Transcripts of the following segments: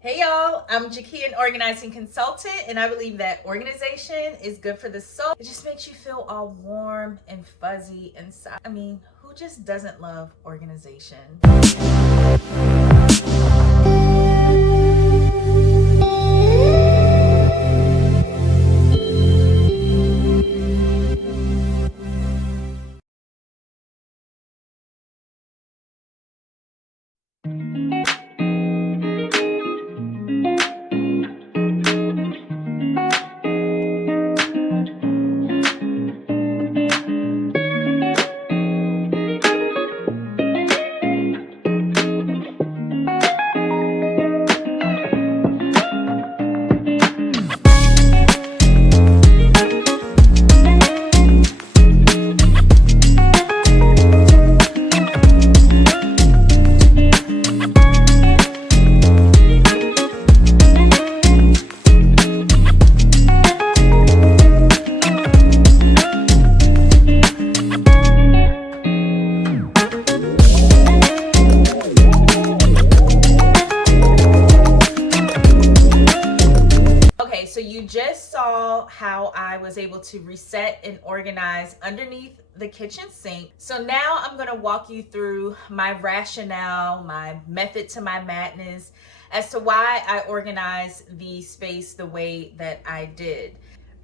Hey y'all, I'm Jackie, an organizing consultant, and I believe that organization is good for the soul. It just makes you feel all warm and fuzzy inside. I mean, who just doesn't love organization? Okay, so you just saw how I was able to reset and organize underneath the kitchen sink. So now I'm gonna walk you through my rationale, my method to my madness as to why I organized the space the way that I did.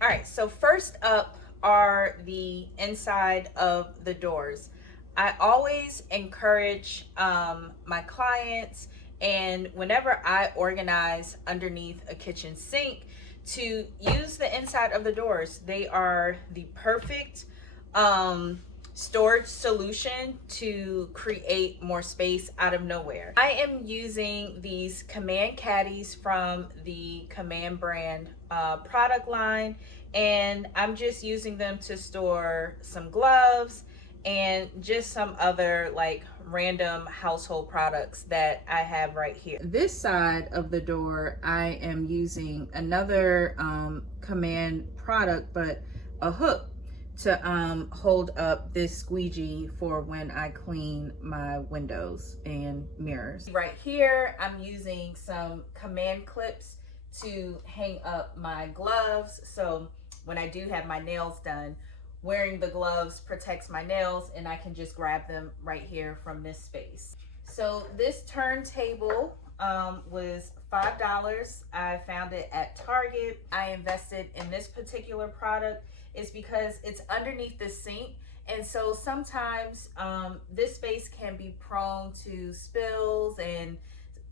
All right, so first up are the inside of the doors. I always encourage my clients, and whenever I organize underneath a kitchen sink, to use the inside of the doors. They are the perfect storage solution to create more space out of nowhere. I am using these Command caddies from the Command brand product line, and I'm just using them to store some gloves and just some other like random household products that I have right here. This side of the door, I am using another Command product, but a hook to hold up this squeegee for when I clean my windows and mirrors. Right here, I'm using some Command clips to hang up my gloves. So when I do have my nails done, wearing the gloves protects my nails and I can just grab them right here from this space. So this turntable was $5. I found it at Target. I invested in this particular product is because it's underneath the sink, and so sometimes this space can be prone to spills and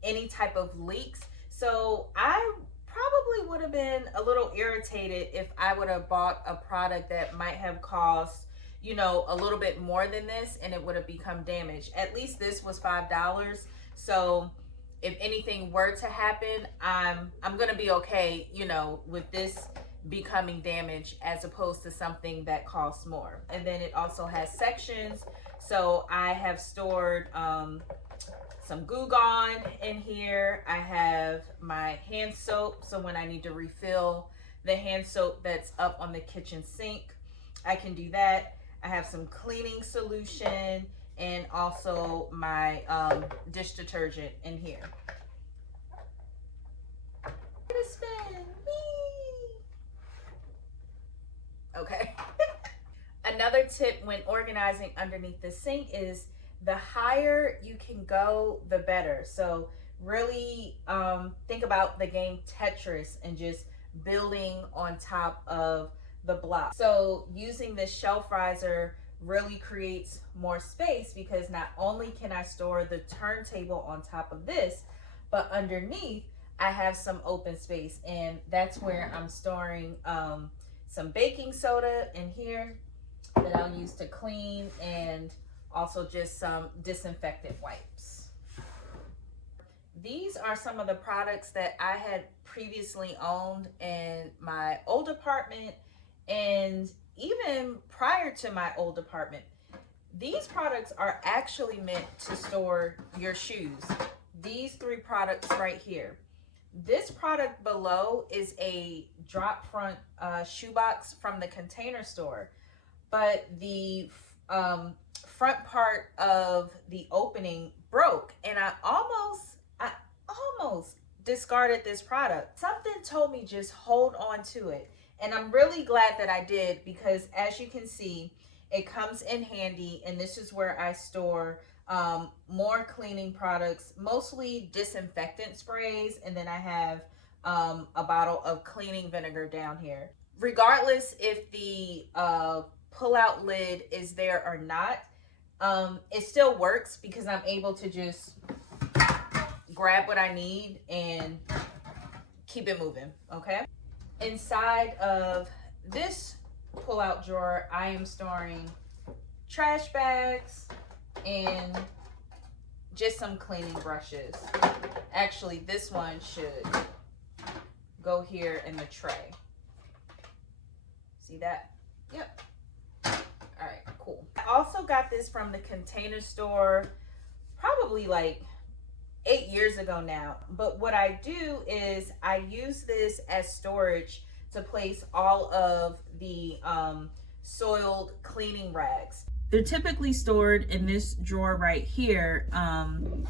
any type of leaks. So I probably would have been a little irritated if I would have bought a product that might have cost, you know, a little bit more than this and it would have become damaged. At least this was $5. So if anything were to happen, I'm gonna be okay, you know, with this becoming damaged as opposed to something that costs more. And then it also has sections. So I have stored some Goo Gone in here. I have my hand soap, so when I need to refill the hand soap that's up on the kitchen sink, I can do that. I have some cleaning solution and also my dish detergent in here. Okay. Another tip when organizing underneath the sink is the higher you can go, the better. So really think about the game Tetris and just building on top of the block. So using this shelf riser really creates more space because not only can I store the turntable on top of this, but underneath I have some open space, and that's where I'm storing some baking soda in here that I'll use to clean, and also just some disinfectant wipes. These are some of the products that I had previously owned in my old apartment and even prior to my old apartment. These products are actually meant to store your shoes. These three products right here. This product below is a drop front shoebox from the Container Store, but the front part of the opening broke, and I almost discarded this product. Something told me just hold on to it. And I'm really glad that I did, because as you can see, it comes in handy, and this is where I store more cleaning products, mostly disinfectant sprays, and then I have a bottle of cleaning vinegar down here. Regardless if the pull-out lid is there or not, it still works because I'm able to just grab what I need and keep it moving, okay? Inside of this pull-out drawer, I am storing trash bags and just some cleaning brushes. Actually, this one should go here in the tray. See that? Yep. All right, cool. I also got this from the Container Store probably like 8 years ago now. But what I do is I use this as storage to place all of the soiled cleaning rags. They're typically stored in this drawer right here,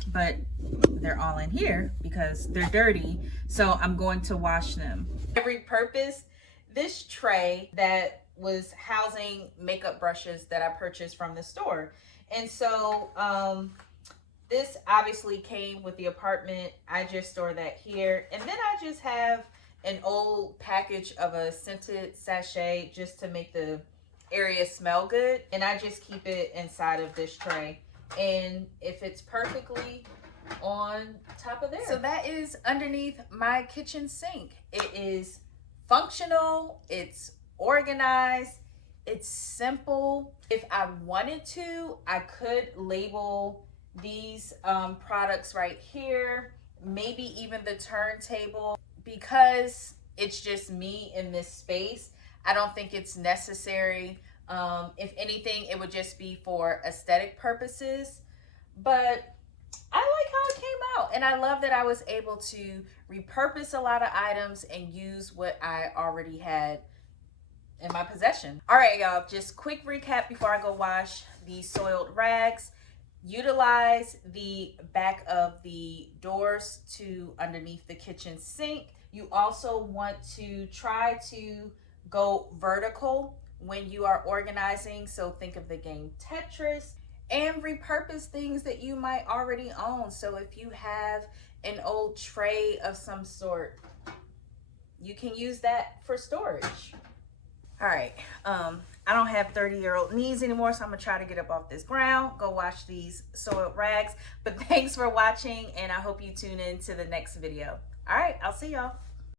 but they're all in here because they're dirty, so I'm going to wash them. I repurposed this tray that was housing makeup brushes that I purchased from the store. And so this obviously came with the apartment. I just store that here. And then I just have an old package of a scented sachet just to make the area smell good. And I just keep it inside of this tray. And it fits perfectly on top of there. So that is underneath my kitchen sink. It is functional, it's organized, it's simple. If I wanted to, I could label these products right here, maybe even the turntable. Because it's just me in this space, I don't think it's necessary. If anything, it would just be for aesthetic purposes. But I like how it came out, and I love that I was able to repurpose a lot of items and use what I already had in my possession. All right, y'all, just quick recap before I go wash these soiled rags. Utilize the back of the doors to underneath the kitchen sink. You also want to try to go vertical when you are organizing. So think of the game Tetris, and repurpose things that you might already own. So if you have an old tray of some sort, you can use that for storage. All right, I don't have 30-year-old knees anymore, so I'm gonna try to get up off this ground, go wash these soiled rags. But thanks for watching, and I hope you tune in to the next video. All right, I'll see y'all.